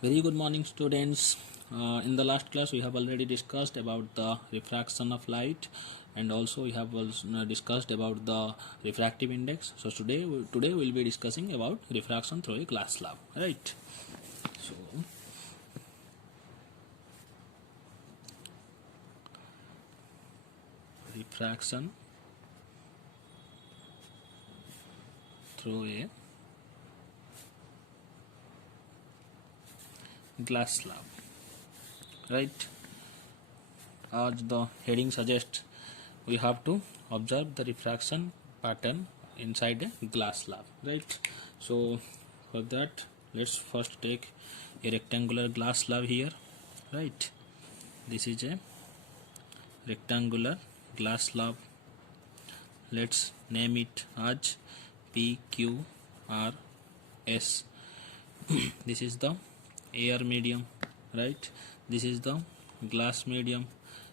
Very good morning, students. In the last class, we have already discussed about the refraction of light, and also we have also discussed about the refractive index. So today we'll be discussing about refraction through a glass slab, right? So refraction through a glass slab, right? As the heading suggests, we have to observe the refraction pattern inside a glass slab, right? So for that, let's first take a rectangular glass slab here, right? This is a rectangular glass slab. Let's name it as PQRS. This is the air medium, right? This is the glass medium,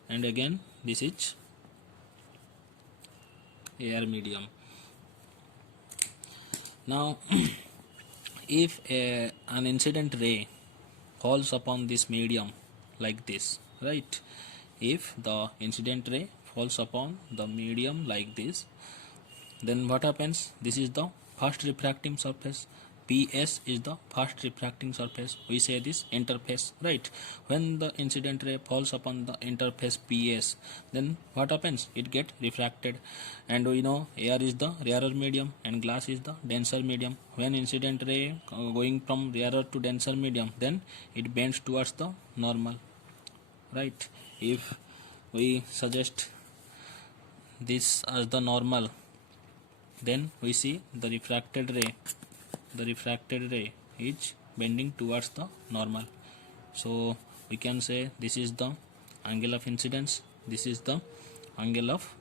and again this is air medium. Now if an incident ray falls upon this medium like this, right? If the incident ray falls upon the medium like this, then what happens? This is the first refracting surface. PS is the first refracting surface. We say this interface, right? When the incident ray falls upon the interface PS, then what happens? It get refracted, and we know air is the rarer medium and glass is the denser medium. When incident ray going from rarer to denser medium, then it bends towards the normal, right? If we suggest this as the normal, then we see the refracted ray is bending towards the normal. So we can say this is the angle of incidence, this is the angle of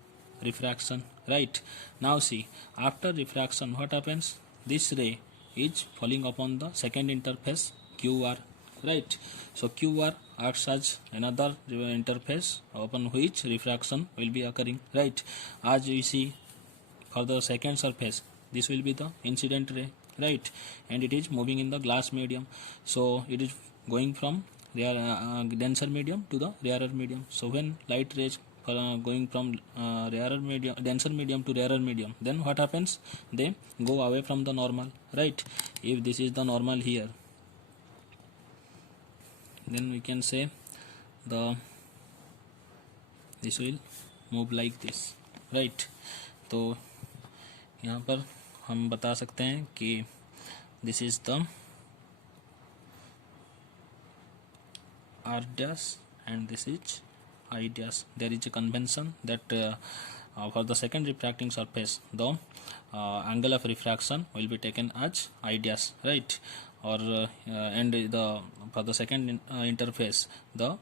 refraction, right? Now see, after refraction what happens? This ray is falling upon the second interface QR, right? So QR acts as another interface upon which refraction will be occurring, right? As we see, for the second surface, this will be the incident ray, right? And it is moving in the glass medium, so it is going from denser medium to the rarer medium. So when light rays going from denser medium to rarer medium, then what happens? They go away from the normal, right? If this is the normal here, then we can say this will move like this, right? तो यहाँ पर हम बता सकते हैं कि this is the R dash and this is I dash. There is a convention that for the second refracting surface, the angle of refraction will be taken as I dash, right? Or and the for the second interface, the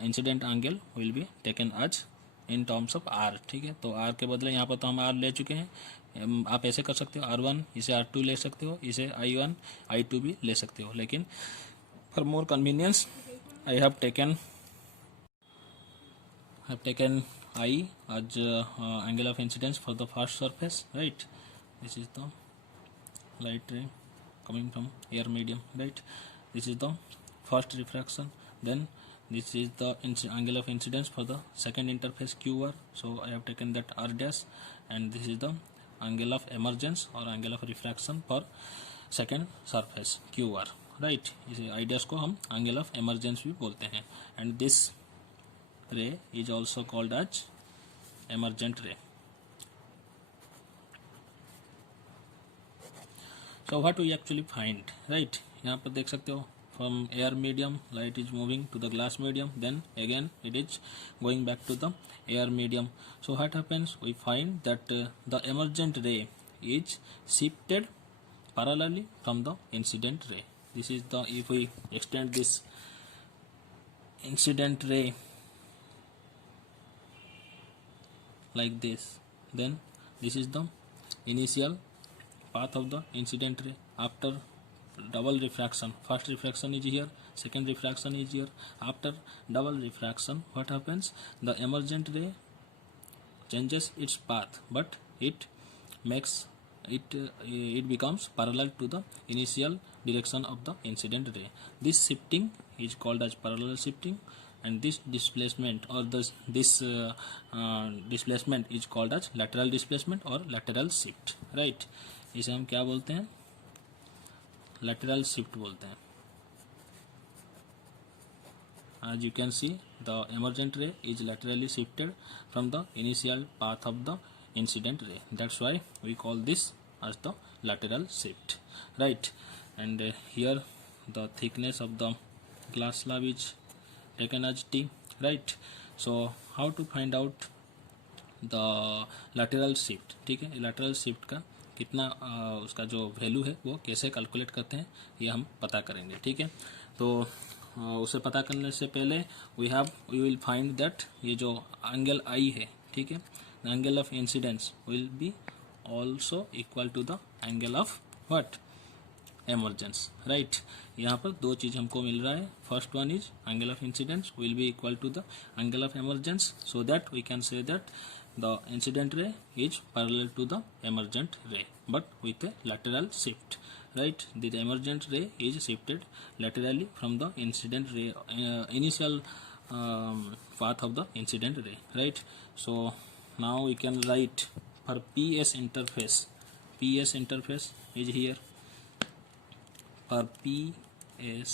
incident angle will be taken as in terms of R, ठीक है? तो are के बदले यहाँ पर तो हम are ले चुके हैं, आप ऐसे कर सकते हो R1 इसे R2 ले सकते हो, इसे I1 I2 भी ले सकते हो, लेकिन for more convenience I have taken I as angle of incidence for the first surface, right? This is the light ray coming from air medium, right? This is the first refraction, then this is the angle of incidence for the second interface QR, so I have taken that R dash, and this is the angle of emergence or angle of refraction for second surface QR, right? इसे I dash को हम angle of emergence भी बोलते हैं, and this ray is also called as emergent ray. So what we actually find, right? यहाँ पर देख सकते हो, from air medium light is moving to the glass medium, then again it is going back to the air medium. So what happens? We find that the emergent ray is shifted parallelly from the incident ray. This is the, if we extend this incident ray like this, then this is the initial path of the incident ray. After double refraction, first refraction is here, second refraction is here. After double refraction, what happens? The emergent ray changes its path, but it makes it becomes parallel to the initial direction of the incident ray. This shifting is called as parallel shifting, and this displacement or this displacement is called as lateral displacement or lateral shift, right? इसे हम क्या बोलते हैं? lateral shift बोलते हैं. As you can see, the emergent ray is laterally shifted from the initial path of the incident ray. That's why we call this as the lateral shift, right? And here the thickness of the glass slab is taken as T, right? So how to find out the lateral shift? ठीक है, lateral shift का कितना उसका जो value है वो कैसे calculate करते हैं ये हम पता करेंगे, ठीक है? तो उसे पता करने से पहले वी विल फाइंड दैट ये जो एंगल आई है, ठीक है, the angle of incidence will be also equal to the angle of what? Emergence, right? यहाँ पर दो चीज हमको मिल रहा है. First one is angle of incidence will be equal to the angle of emergence, so that we can say that the incident ray is parallel to the emergent ray but with a lateral shift, right? The emergent ray is shifted laterally from the incident ray initial path of the incident ray, right? So now we can write for PS interface is here. For PS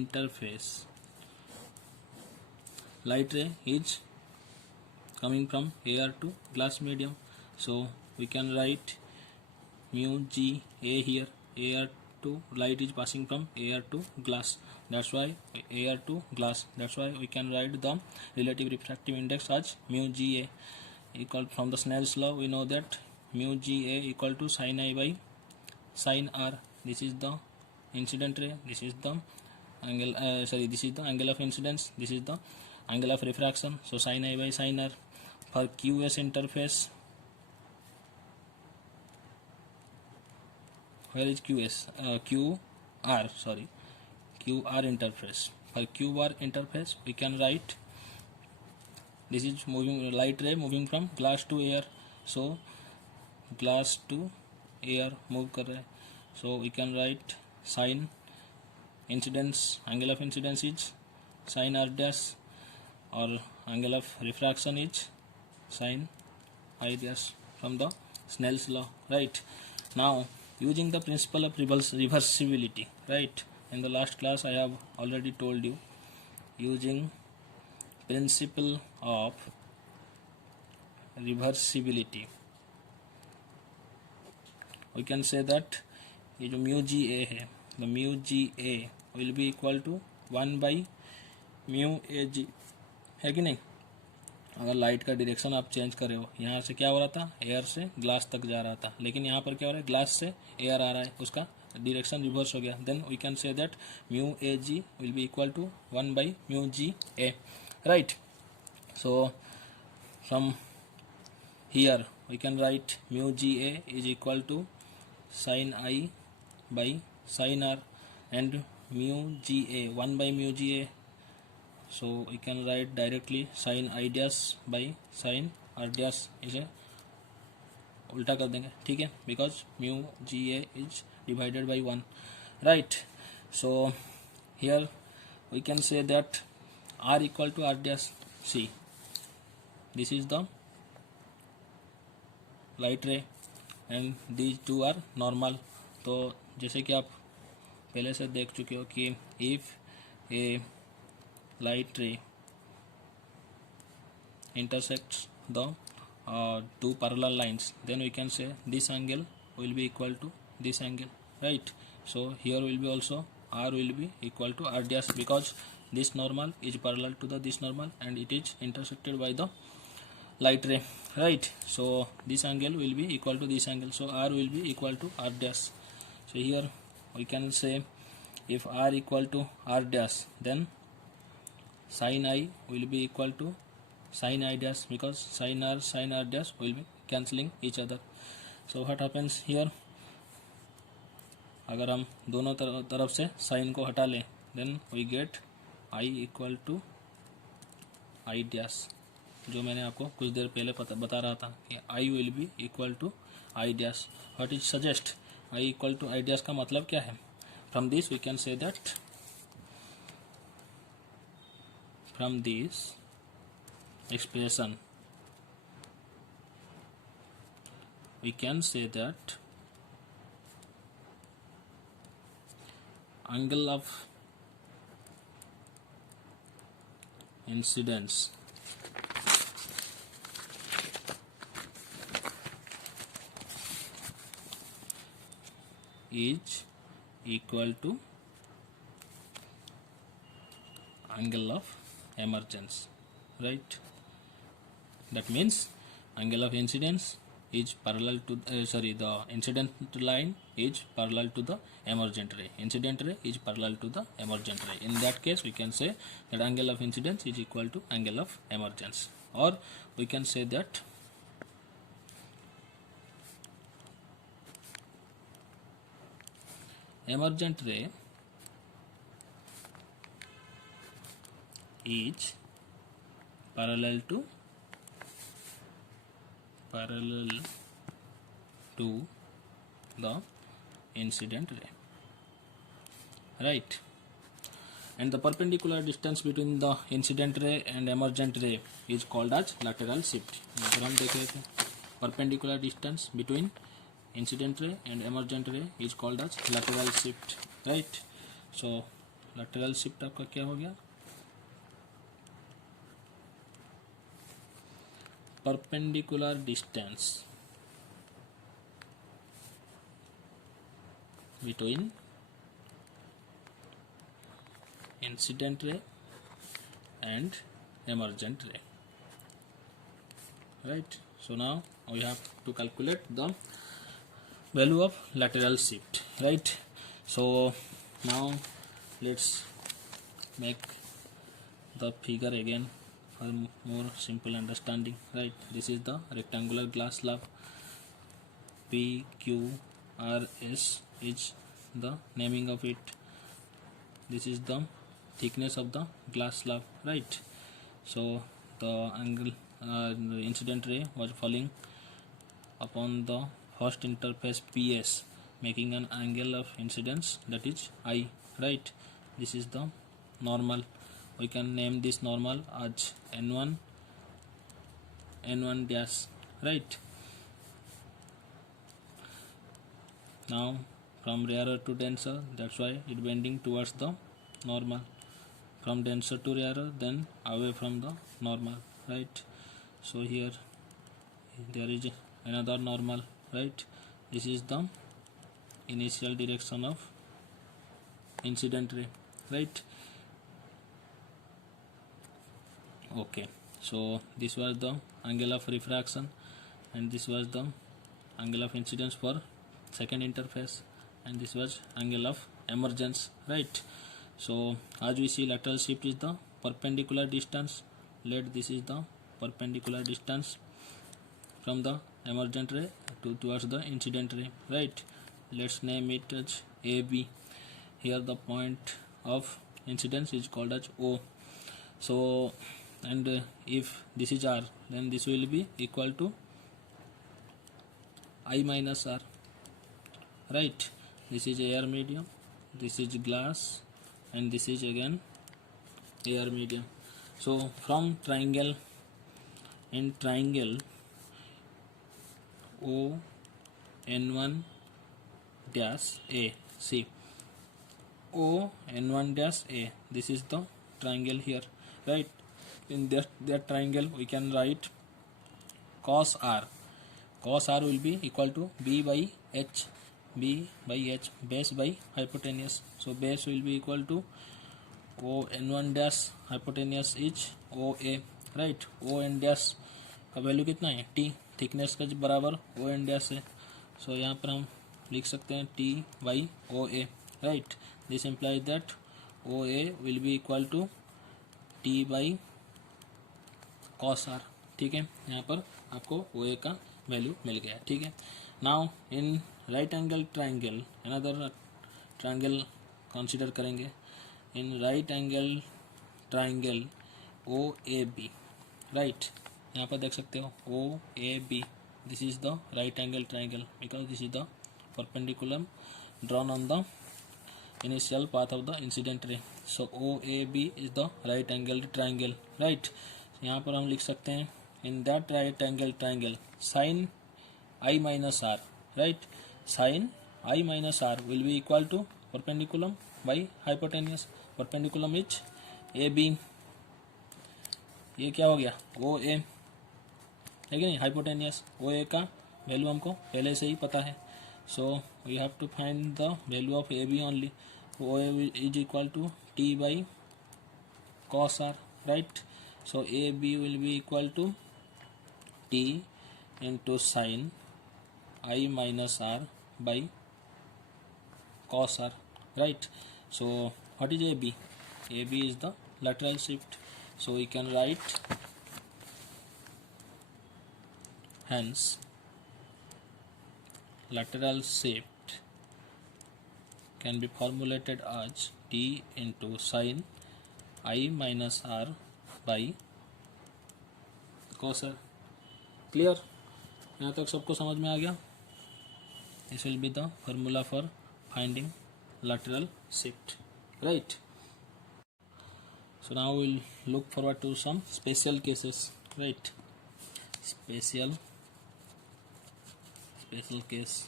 interface, light ray is coming from air to glass medium, so we can write mu g a here. Air to light is passing from air to glass, that's why air to glass, that's why we can write the relative refractive index as mu g a equal, from the Snell's law we know that mu g a equal to sin I by sin r. This is the incident ray, this is the angle this is the angle of incidence, this is the angle of refraction, so sin I by sin r. For QS interface, where is QS? QR interface. For QR interface, we can write, this is moving light ray moving from glass to air, so glass to air move कर रहे हैं, so we can write sin incidence, angle of incidence is sin r dash, or angle of refraction is sin I dash from the Snell's law, right? Now using the principle of reversibility, right? In the last class I have already told you, using principle of reversibility we can say that ये जो mu g a है, the mu g a will be equal to 1 by mu a g, है कि नहीं? अगर light का direction आप change कर रहे हो, यहाँ से क्या हो रहा था, एयर से ग्लास तक जा रहा था, लेकिन यहाँ पर क्या हो रहा है, ग्लास से एयर आ रहा है, उसका डायरेक्शन रिवर्स हो गया, then we can say that mu A G will be equal to 1 by mu G A, right? So from here we can write mu G A is equal to sine I by sine R, and mu G A 1 by mu G A, so we can write directly sin I dash by sin r dash, इसे उल्टा कर देंगे, ठीक है, because mu g a is divided by 1, right? So here we can say that r equal to r dash. See, this is the light ray and these two are normal. तो जैसे कि आप पहले से देख चुके हो कि if a light ray intersects the two parallel lines, then we can say this angle will be equal to this angle, right? So here will be also r will be equal to r dash, because this normal is parallel to the this normal and it is intersected by the light ray, right? So this angle will be equal to this angle, so r will be equal to r dash. So here we can say if r equal to r dash, then sin I will be equal to sin I dash, because sin r dash will be cancelling each other. So what happens here, अगर हम दोनों तरफ से sin को हटा लें, then we get I equal to I dash, जो मैंने आपको कुछ देर पहले बता रहा था कि I will be equal to I dash. What is suggest? I equal to I dash का मतलब क्या है? From this we can say that from this expression we can say that angle of incidence is equal to angle of emergence, right? That means angle of incidence is parallel to the incident line is parallel to the emergent ray. Incident ray is parallel to the emergent ray. In that case we can say that angle of incidence is equal to angle of emergence, or we can say that emergent ray is parallel to the incident ray, right? And the perpendicular distance between the incident ray and emergent ray is called as lateral shift. अगर हम देख रहे थे perpendicular distance between incident ray and emergent ray is called as lateral shift, right? So lateral shift आपका क्या हो गया? Perpendicular distance between incident ray and emergent ray, right? So now we have to calculate the value of lateral shift, right? So now let's make the figure again for more simple understanding, right? This is the rectangular glass slab. PQRS is the naming of it. This is the thickness of the glass slab, right? So the angle the incident ray was falling upon the first interface PS, making an angle of incidence, that is I, right? This is the normal. We can name this normal as N1 dash, right? Now from rarer to denser, that's why it bending towards the normal. From denser to rarer, then away from the normal, right? So here there is another normal, right? This is the initial direction of incident ray, right? Okay, so this was the angle of refraction and this was the angle of incidence for second interface, and this was angle of emergence, right? So as we see, lateral shift is the perpendicular distance. Let this is the perpendicular distance from the emergent ray towards the incident ray, right? Let's name it as AB. Here the point of incidence is called as O. So and if this is R, then this will be equal to I minus R, right? This is air medium, this is glass, and this is again air medium. So from triangle, in triangle O N1 dash A, see O N1 dash A, this is the triangle here, right? In that triangle we can write cos R. Cos R will be equal to B by H, base by hypotenuse. So base will be equal to O N1 dash, hypotenuse is OA, right? O N dash का value कितना है? T, thickness का बराबर O N dash है. सो यहाँ पर हम लिख सकते हैं T by OA, right? This implies that OA will be equal to T by cos R, ठीक है? यहाँ पर आपको OA का वैल्यू मिल गया, ठीक है? Now in right angle triangle another triangle consider करेंगे. In right angle triangle OAB, right? यहाँ पर देख सकते हो OAB, this is the right angle triangle because this is the perpendicular drawn on the initial path of the incident ray. So OAB is the right angled triangle, right? यहाँ पर हम लिख सकते हैं in that right angle triangle sin I minus r, right? Sin I minus r will be equal to perpendiculum by hypotenuse. Perpendiculum is AB. ये क्या हो गया OA है कि नहीं, हाइपोटेनियस OA का वैल्यू हमको पहले से ही पता है. So we have to find the value of AB only. OA is equal to T by cos r, right? So AB will be equal to T into sin I minus r by cos r, right? So what is AB? AB is the lateral shift. So we can write hence lateral shift can be formulated as T into sin I minus r by cos r. Clear? यहाँ तक सबको समझ में आ गया? This will be the formula for finding lateral shift, right? So now we'll look forward to some special cases, right? Special case.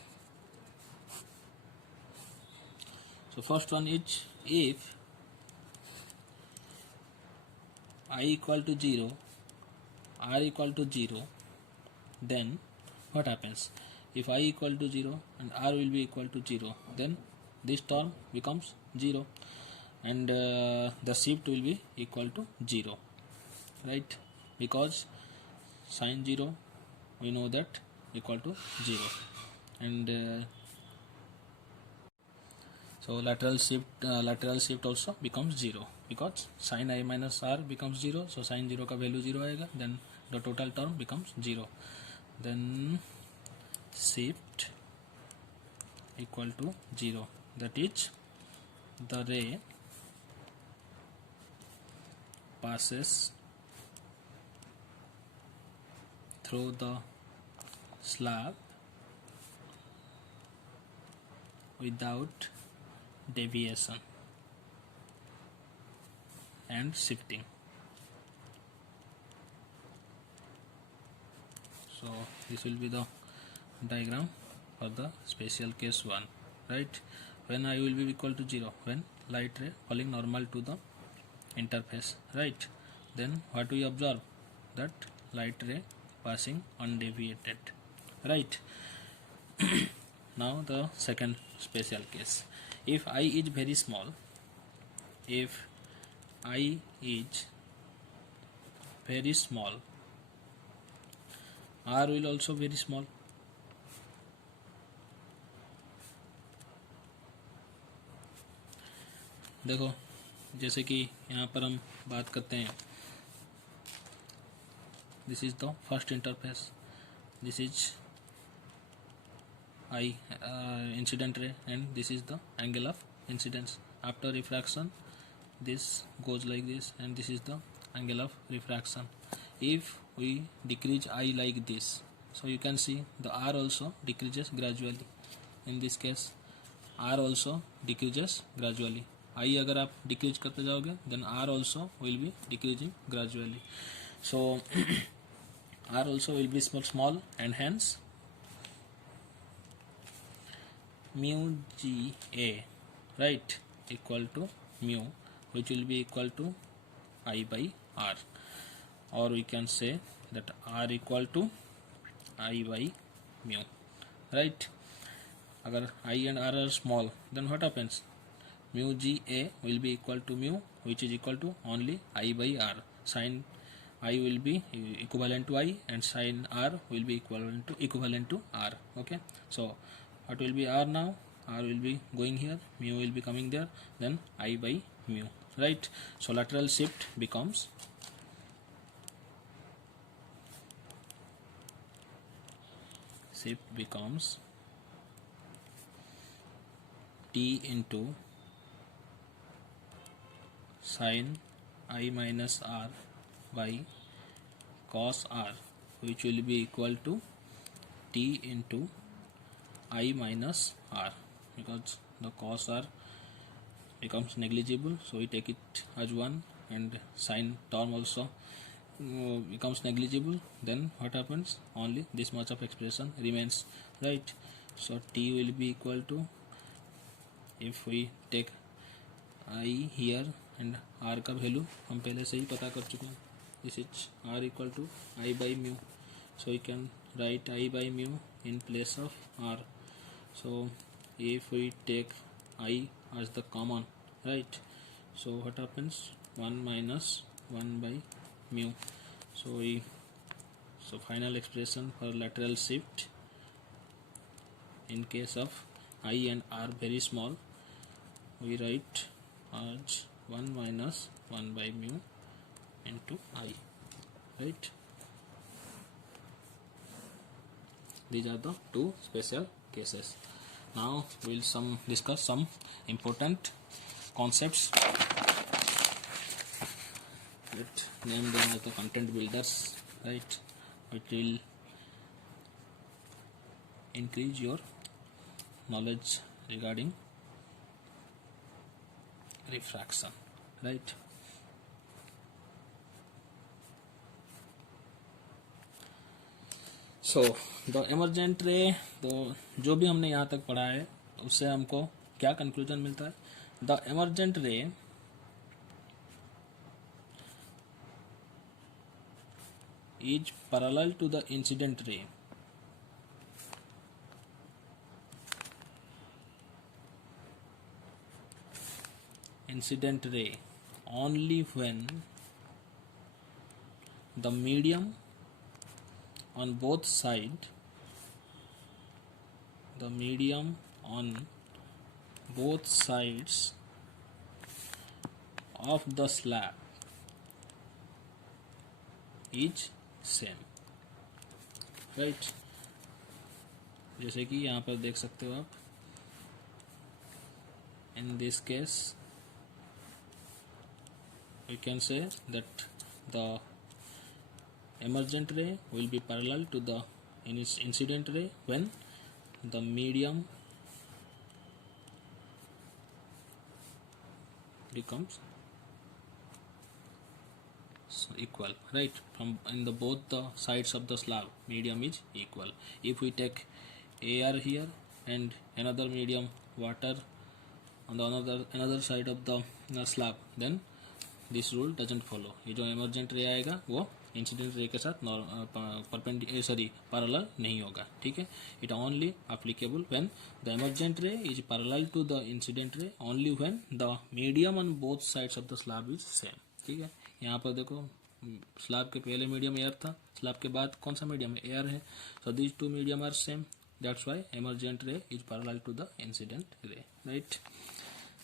So first one is if I equal to 0, r equal to 0, then what happens? If I equal to 0 and r will be equal to 0, then this term becomes 0 and the shift will be equal to 0, right? Because sin 0 we know that equal to 0 and so lateral shift also becomes 0 because sin I minus r becomes 0. So sin 0 का value 0 आएगा, then the total term becomes 0. Then shift equal to 0, that is the ray passes through the slab without deviation and shifting. So this will be the diagram for the special case 1, right? When I will be equal to 0, when light ray falling normal to the interface, right? Then what we observe, that light ray passing undeviated, right? Now the second special case. If I is very small, if I is very small, r will also very small. देखो जैसे कि यहाँ पर हम बात करते हैं, this is the first interface, this is I incident ray and this is the angle of incidence. After refraction this goes like this and this is the angle of refraction. If we decrease I like this, so you can see the r also decreases gradually. In this case r also decreases gradually. I अगर आप decrease करते जाओगे then r also will be decreasing gradually. So r also will be small and hence mu GA, right, equal to mu, which will be equal to I by r, or we can say that r equal to I by mu, right? अगर I and r are small, then what happens? Mu GA will be equal to mu, which is equal to only I by r. Sin I will be equivalent to I and sin r will be equivalent to r. Okay, so what will be r now? R will be going here, mu will be coming there, then I by mu, right? So lateral shift becomes T into sin I minus r by cos r, which will be equal to T into I minus R, because the cos R becomes negligible, so we take it as 1, and sine term also becomes negligible. Then what happens? Only this much of expression remains, right? So T will be equal to, if we take I here and R का value हम पहले से ही पता कर चुके हैं, this is R equal to I by mu, so we can write I by mu in place of R. So if we take I as the common, right, so what happens? 1 minus 1 by mu. So final expression for lateral shift in case of I and R very small, we write as 1 minus 1 by mu into I, right? These are the two special cases. Now we will discuss some important concepts. Let's name them as the content builders, right? It will increase your knowledge regarding refraction, right? So the emergent रे, तो जो भी हमने यहाँ तक पढ़ा है उससे हमको क्या कंक्लूजन मिलता है? The emergent ray is parallel to the incident ray. Incident ray only when the medium on both sides of the slab is same, right? जैसे कि यहाँ पर देख सकते हो आप, in this case we can say that the emergent ray will be parallel to the incident ray when the medium becomes equal, right? From in the both the sides of the slab, medium is equal. If we take air here and another medium water on the another side of the slab, then this rule doesn't follow. ये जो emergent रे आएगा वो incident ray के साथ parallel नहीं होगा, ठीक है? It only applicable when the emergent ray is parallel to the incident ray only when the medium on both sides of the slab is same, ठीक है? यहाँ पर देखो, स्लैब के पहले मीडियम एयर था, स्लैब के बाद कौन सा मीडियम एयर है, so these two medium are same, that's why emergent ray is parallel to the incident ray, right?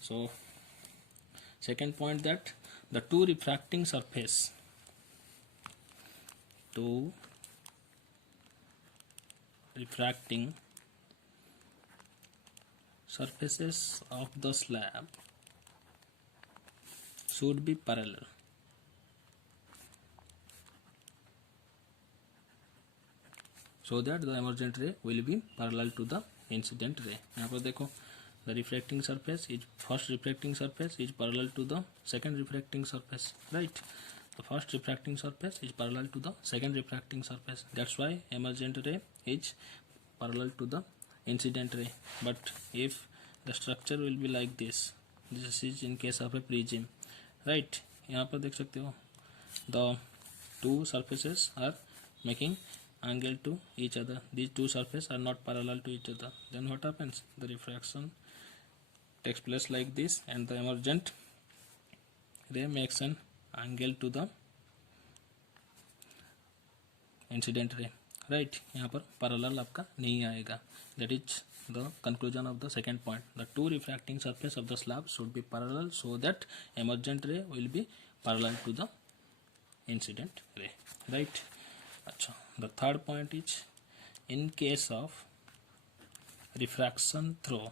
So second point, that the two refracting surfaces of the slab should be parallel, so that the emergent ray will be parallel to the incident ray. यहाँ पर देखो, the refracting surface is first refracting surface is parallel to the second refracting surface, right? The first refracting surface is parallel to the second refracting surface, that's why emergent ray is parallel to the incident ray. But if the structure will be like this is in case of a prism, right? यहाँ पर देख सकते हो, the two surfaces are making angle to each other, these two surfaces are not parallel to each other, then what happens? The refraction takes place like this and the emergent ray makes an angle to the incident ray, right? यहाँ पर parallel आपका नहीं आएगा. That is the conclusion of the second point. The two refracting surface of the slab should be parallel so that emergent ray will be parallel to the incident ray, right? अच्छा, the third point is, in case of refraction through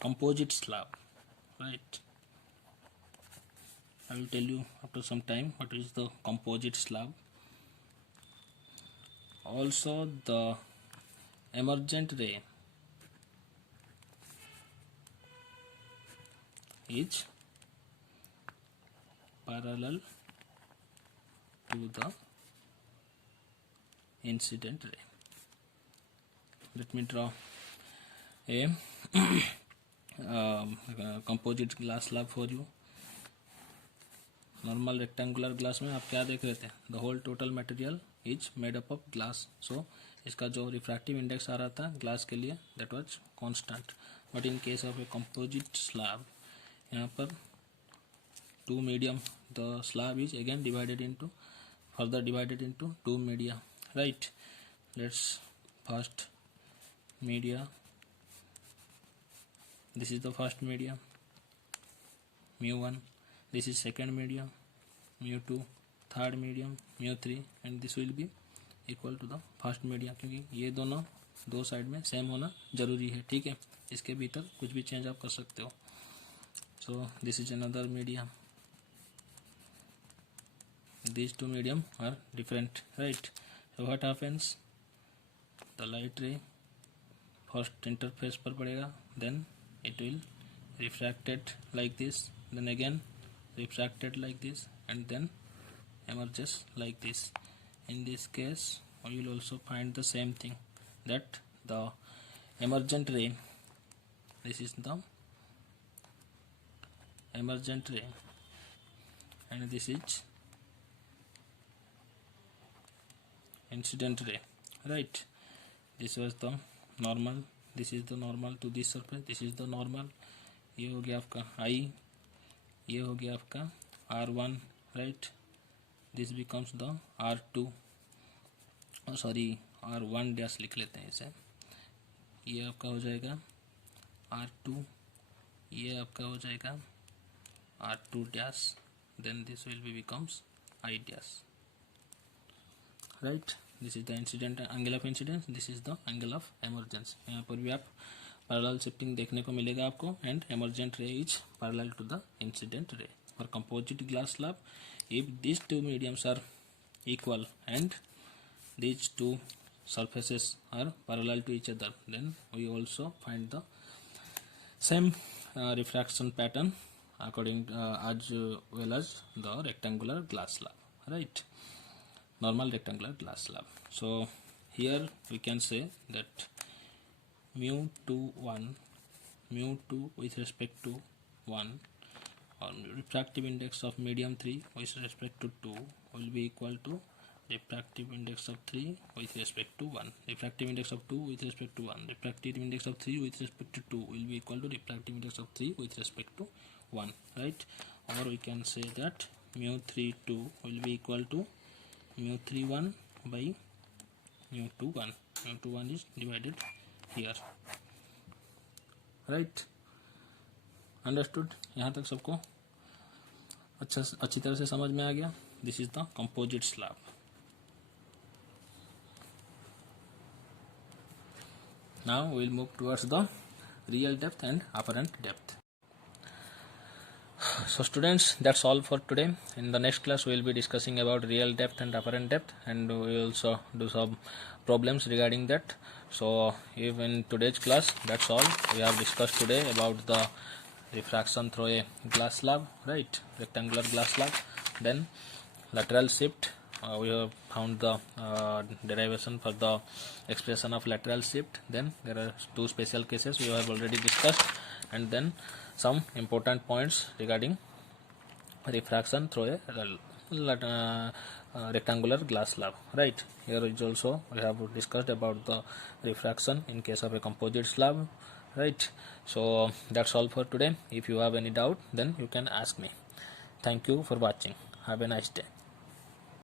composite slab, right? I will tell you after some time what is the composite slab. Also, the emergent ray is parallel to the incident ray. Let me draw a composite glass slab for you. Normal rectangular glass में आप क्या देख रहे थे, the whole total material is made up of glass. So इसका जो refractive index आ रहा था ग्लास के लिए that was constant. But in case of a composite slab, यहाँ पर two medium, the slab is again divided into, further divided into two media, right. Let's first media, this is the first medium mu1, this is second medium mu2, third medium mu3, and this will be equal to the first medium, क्योंकि ये दोनों दो side में same होना जरूरी है. ठीक है, इसके भीतर कुछ भी चेंज आप कर सकते हो. So this is another medium, these two medium are different, right? So what happens, the light ray first interface पर पड़ेगा, then it will refracted like this, then again refracted like this, and then emerges like this. In this case we will also find the same thing, that the emergent ray, this is the emergent ray, and this is incident ray, right? This was the normal, this is the normal to this surface, this is the normal. ये हो गया आपका I, ये हो गया आपका R1, right? This becomes the R2, sorry R1 dash लिख लेते हैं इसे. ये आपका हो जाएगा R2, ये आपका हो जाएगा R2 dash, then this will be becomes I dash, right? This is the incident angle of incidence, this is the angle of emergence. यहाँ पर भी आप पैरेलल शिफ्टिंग देखने को मिलेगा आपको, and emergent ray is parallel to the incident ray. For composite glass slab, if these two mediums are equal and these two surfaces are parallel to each other, then we also find the same refraction pattern according as well as the rectangular glass slab, right? Normal rectangular glass slab. So here we can say that mu2 with respect to 1, or refractive index of medium 3 with respect to 2 will be equal to refractive index of 3 with respect to 1. Refractive index of 2 with respect to 1. Refractive index of 3 with respect to 2 will be equal to refractive index of 3 with respect to 1, right? Or we can say that mu32 will be equal to mu31 by mu21. mu21 is divided here, right? Understood? यहाँ तक सबको अच्छी तरह से समझ में आ गया. This is the composite slab. Now we will move towards the real depth and apparent depth. So students, that's all for today. In the next class we will be discussing about real depth and apparent depth, and we will also do some problems regarding that. So if in today's class, that's all we have discussed today about the refraction through a glass slab, right? Rectangular glass slab. Then lateral shift, we have found the derivation for the expression of lateral shift. Then there are two special cases we have already discussed, and then some important points regarding refraction through a rectangular glass slab, right? Here is also we have discussed about the refraction in case of a composite slab, right? So that's all for today. If you have any doubt, then you can ask me. Thank you for watching. Have a nice day.